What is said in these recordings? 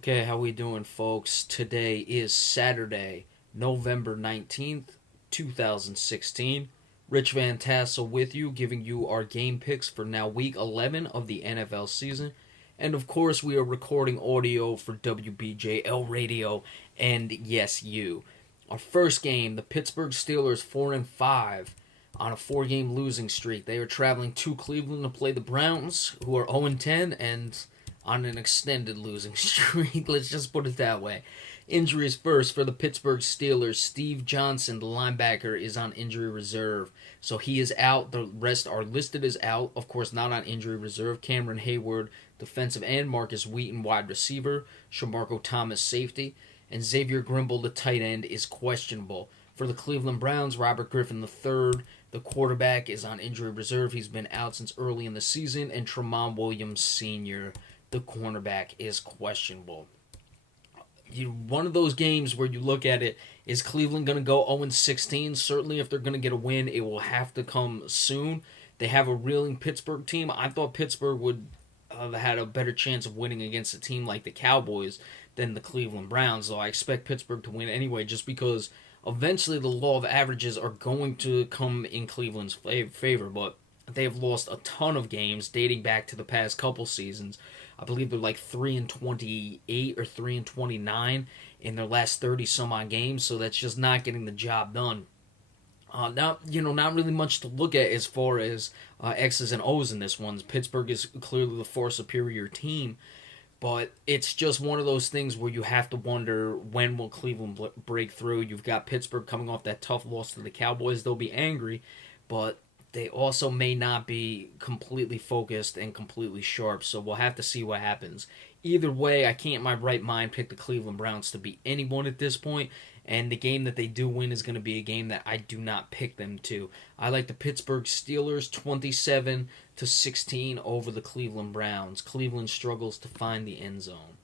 Okay, how we doing, folks? Today is Saturday, November 19th, 2016. Rich Van Tassel with you, giving you our game picks for now week 11 of the NFL season. And of course, we are recording audio for WBJL Radio and yes, you. Our first game, the Pittsburgh Steelers 4 and 5 on a 4-game losing streak. They are traveling to Cleveland to play the Browns, who are 0 and 10 and on an extended losing streak. Let's just put it that way. Injuries first for the Pittsburgh Steelers. Steve Johnson, the linebacker, is on injury reserve. So he is out. The rest are listed as out. Of course, not on injury reserve. Cameron Hayward, defensive end. Marcus Wheaton, wide receiver. Shamarko Thomas, safety. And Xavier Grimble, the tight end, is questionable. For the Cleveland Browns, Robert Griffin III, the quarterback, is on injury reserve. He's been out since early in the season. And Tramon Williams Sr., the cornerback, is questionable. One of those games where you look at it, is Cleveland going to go 0-16? Certainly, if they're going to get a win, it will have to come soon. They have a reeling Pittsburgh team. I thought Pittsburgh would have had a better chance of winning against a team like the Cowboys than the Cleveland Browns, so I expect Pittsburgh to win anyway, just because eventually the law of averages are going to come in Cleveland's favor, but they have lost a ton of games dating back to the past couple seasons. I believe they're like 3-28 or 3-29 in their last 30 some odd games, so that's just not getting the job done. Not really much to look at as far as X's and O's in this one. Pittsburgh is clearly the far superior team, but it's just one of those things where you have to wonder, when will Cleveland break through? You've got Pittsburgh coming off that tough loss to the Cowboys. They'll be angry, but they also may not be completely focused and completely sharp, so we'll have to see what happens. Either way, I can't in my right mind pick the Cleveland Browns to beat anyone at this point, and the game that they do win is going to be a game that I do not pick them to. I like the Pittsburgh Steelers 27-16 over the Cleveland Browns. Cleveland struggles to find the end zone.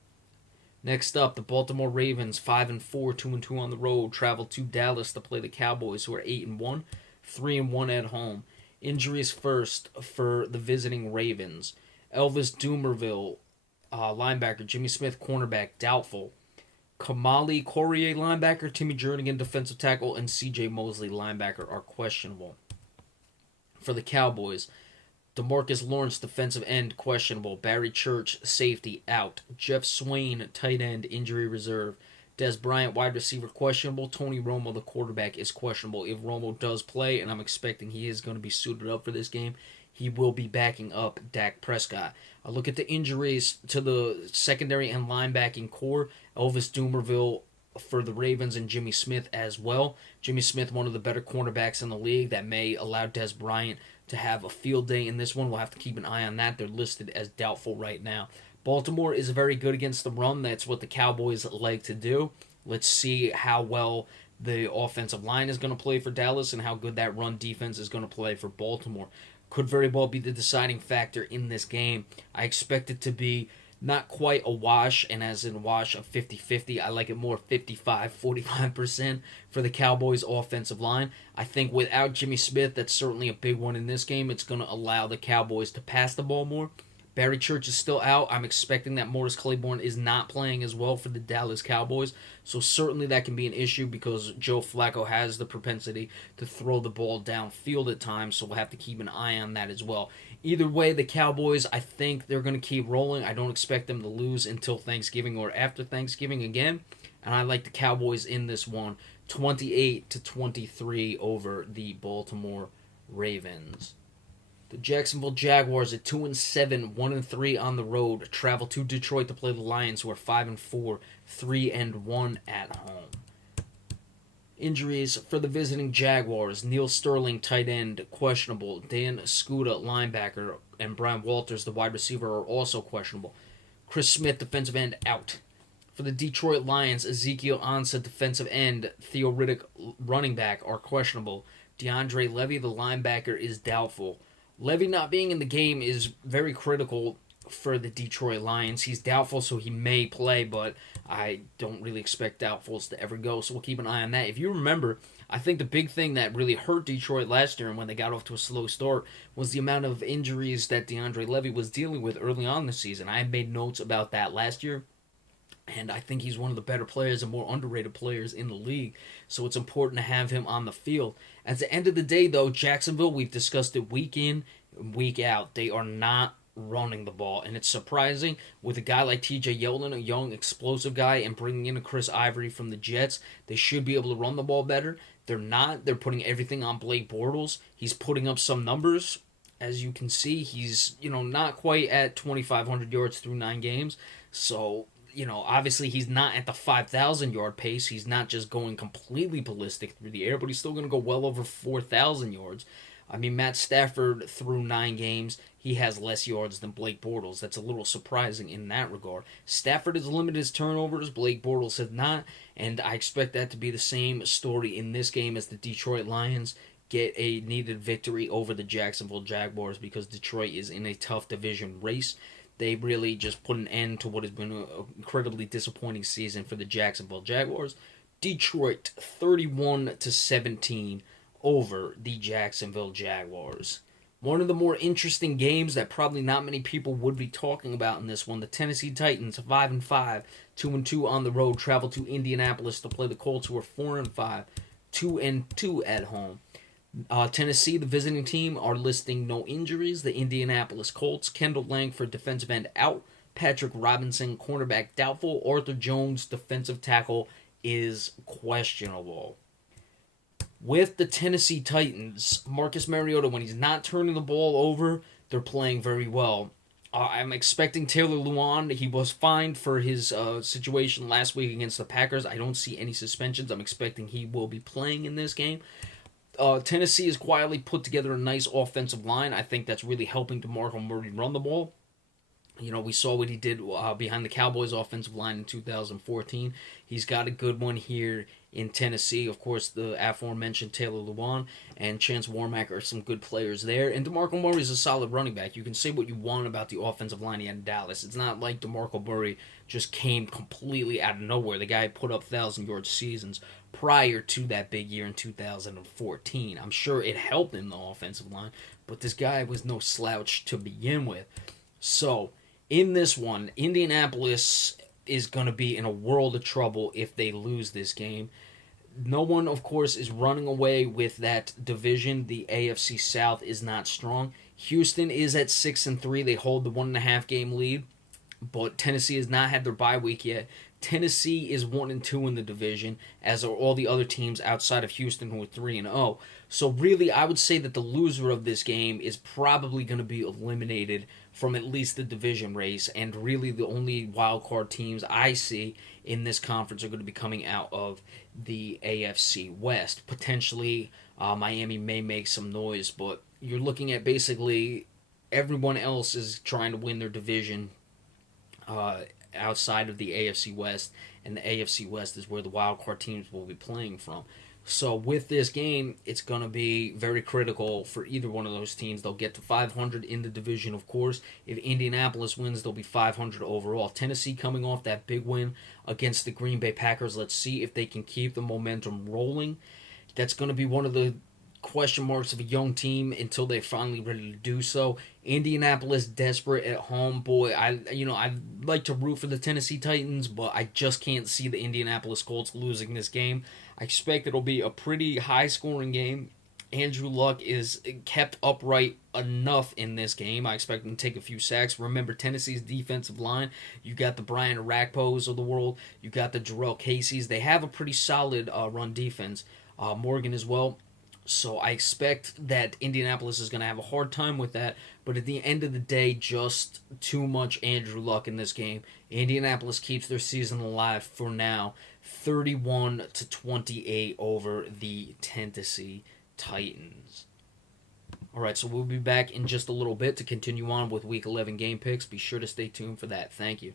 Next up, the Baltimore Ravens 5-4, 2-2 on the road, travel to Dallas to play the Cowboys, who are 8-1, 3-1 at home. Injuries first for the visiting Ravens. Elvis Dumerville, linebacker. Jimmy Smith, cornerback, doubtful. Kamali Courier, linebacker. Timmy Jernigan, defensive tackle. And C.J. Mosley, linebacker, are questionable. For the Cowboys, DeMarcus Lawrence, defensive end, questionable. Barry Church, safety, out. Jeff Swain, tight end, injury reserve. Des Bryant, wide receiver, questionable. Tony Romo, the quarterback, is questionable. If Romo does play, and I'm expecting he is going to be suited up for this game, he will be backing up Dak Prescott. I look at the injuries to the secondary and linebacking core. Elvis Dumerville for the Ravens and Jimmy Smith as well. Jimmy Smith, one of the better cornerbacks in the league, that may allow Des Bryant to have a field day in this one. We'll have to keep an eye on that. They're listed as doubtful right now. Baltimore is very good against the run. That's what the Cowboys like to do. Let's see how well the offensive line is going to play for Dallas and how good that run defense is going to play for Baltimore. Could very well be the deciding factor in this game. I expect it to be not quite a wash, and as in wash of 50-50, I like it more 55-45% for the Cowboys' offensive line. I think without Jimmy Smith, that's certainly a big one in this game. It's going to allow the Cowboys to pass the ball more. Barry Church is still out. I'm expecting that Morris Claiborne is not playing as well for the Dallas Cowboys. So certainly that can be an issue because Joe Flacco has the propensity to throw the ball downfield at times. So we'll have to keep an eye on that as well. Either way, the Cowboys, I think they're going to keep rolling. I don't expect them to lose until Thanksgiving or after Thanksgiving again. And I like the Cowboys in this one, 28-23 over the Baltimore Ravens. The Jacksonville Jaguars at 2-7, 1-3 on the road, travel to Detroit to play the Lions, who are 5-4, 3-1 at home. Injuries for the visiting Jaguars: Neil Sterling, tight end, questionable. Dan Skuda, linebacker, and Brian Walters, the wide receiver, are also questionable. Chris Smith, defensive end, out. For the Detroit Lions, Ezekiel Ansah, defensive end, Theo Riddick, running back, are questionable. DeAndre Levy, the linebacker, is doubtful. Levy not being in the game is very critical for the Detroit Lions. He's doubtful, so he may play, but I don't really expect doubtfuls to ever go, so we'll keep an eye on that. If you remember, I think the big thing that really hurt Detroit last year and when they got off to a slow start was the amount of injuries that DeAndre Levy was dealing with early on in the season. I had made notes about that last year. And I think he's one of the better players and more underrated players in the league. So it's important to have him on the field. At the end of the day, though, Jacksonville, we've discussed it week in, week out. They are not running the ball. And it's surprising with a guy like TJ Yeldon, a young, explosive guy, and bringing in a Chris Ivory from the Jets. They should be able to run the ball better. They're not. They're putting everything on Blake Bortles. He's putting up some numbers. As you can see, he's, not quite at 2,500 yards through 9 games. So, obviously he's not at the 5,000 yard pace. He's not just going completely ballistic through the air, but he's still going to go well over 4,000 yards. I mean, Matt Stafford through 9 games, he has less yards than Blake Bortles. That's a little surprising in that regard. Stafford has limited his turnovers, Blake Bortles has not, and I expect that to be the same story in this game as the Detroit Lions get a needed victory over the Jacksonville Jaguars because Detroit is in a tough division race. They really just put an end to what has been an incredibly disappointing season for the Jacksonville Jaguars. Detroit 31-17 over the Jacksonville Jaguars. One of the more interesting games that probably not many people would be talking about in this one, the Tennessee Titans 5-5, 2-2 on the road, travel to Indianapolis to play the Colts, who are 4-5, 2-2 at home. Tennessee, the visiting team, are listing no injuries. The Indianapolis Colts, Kendall Langford, defensive end, out. Patrick Robinson, cornerback, doubtful. Arthur Jones, defensive tackle, is questionable. With the Tennessee Titans, Marcus Mariota, when he's not turning the ball over, they're playing very well. I'm expecting Taylor Lewan. He was fined for his situation last week against the Packers. I don't see any suspensions. I'm expecting he will be playing in this game. Tennessee has quietly put together a nice offensive line. I think that's really helping DeMarco Murray run the ball. We saw what he did behind the Cowboys' offensive line in 2014. He's got a good one here in Tennessee. Of course, the aforementioned Taylor Lewan and Chance Warmack are some good players there. And DeMarco Murray is a solid running back. You can say what you want about the offensive line he had in Dallas. It's not like DeMarco Murray just came completely out of nowhere. The guy put up 1,000-yard seasons prior to that big year in 2014. I'm sure it helped in the offensive line, but this guy was no slouch to begin with. So, in this one, Indianapolis is going to be in a world of trouble if they lose this game. No one, of course, is running away with that division. The AFC South is not strong. Houston is at 6-3. They hold the 1.5 game lead, but Tennessee has not had their bye week yet. Tennessee is 1-2 in the division, as are all the other teams outside of Houston who are 3-0. So really, I would say that the loser of this game is probably going to be eliminated from at least the division race, and really the only wild card teams I see in this conference are going to be coming out of the AFC West. Potentially, Miami may make some noise, but you're looking at basically everyone else is trying to win their division outside of the AFC West, and the AFC West is where the wild card teams will be playing from. So with this game, it's going to be very critical for either one of those teams. They'll get to 500 in the division, of course. If Indianapolis wins, they'll be 500 overall. Tennessee coming off that big win against the Green Bay Packers. Let's see if they can keep the momentum rolling. That's going to be one of the question marks of a young team until they're finally ready to do so. Indianapolis desperate at home. Boy, I'd like to root for the Tennessee Titans, but I just can't see the Indianapolis Colts losing this game. I expect it'll be a pretty high-scoring game. Andrew Luck is kept upright enough in this game. I expect him to take a few sacks. Remember, Tennessee's defensive line, you got the Brian Arakpos of the world, you got the Jarrell Casey's. They have a pretty solid run defense. Morgan as well. So I expect that Indianapolis is going to have a hard time with that. But at the end of the day, just too much Andrew Luck in this game. Indianapolis keeps their season alive for now. 31-28 over the Tennessee Titans. Alright, so we'll be back in just a little bit to continue on with Week 11 game picks. Be sure to stay tuned for that. Thank you.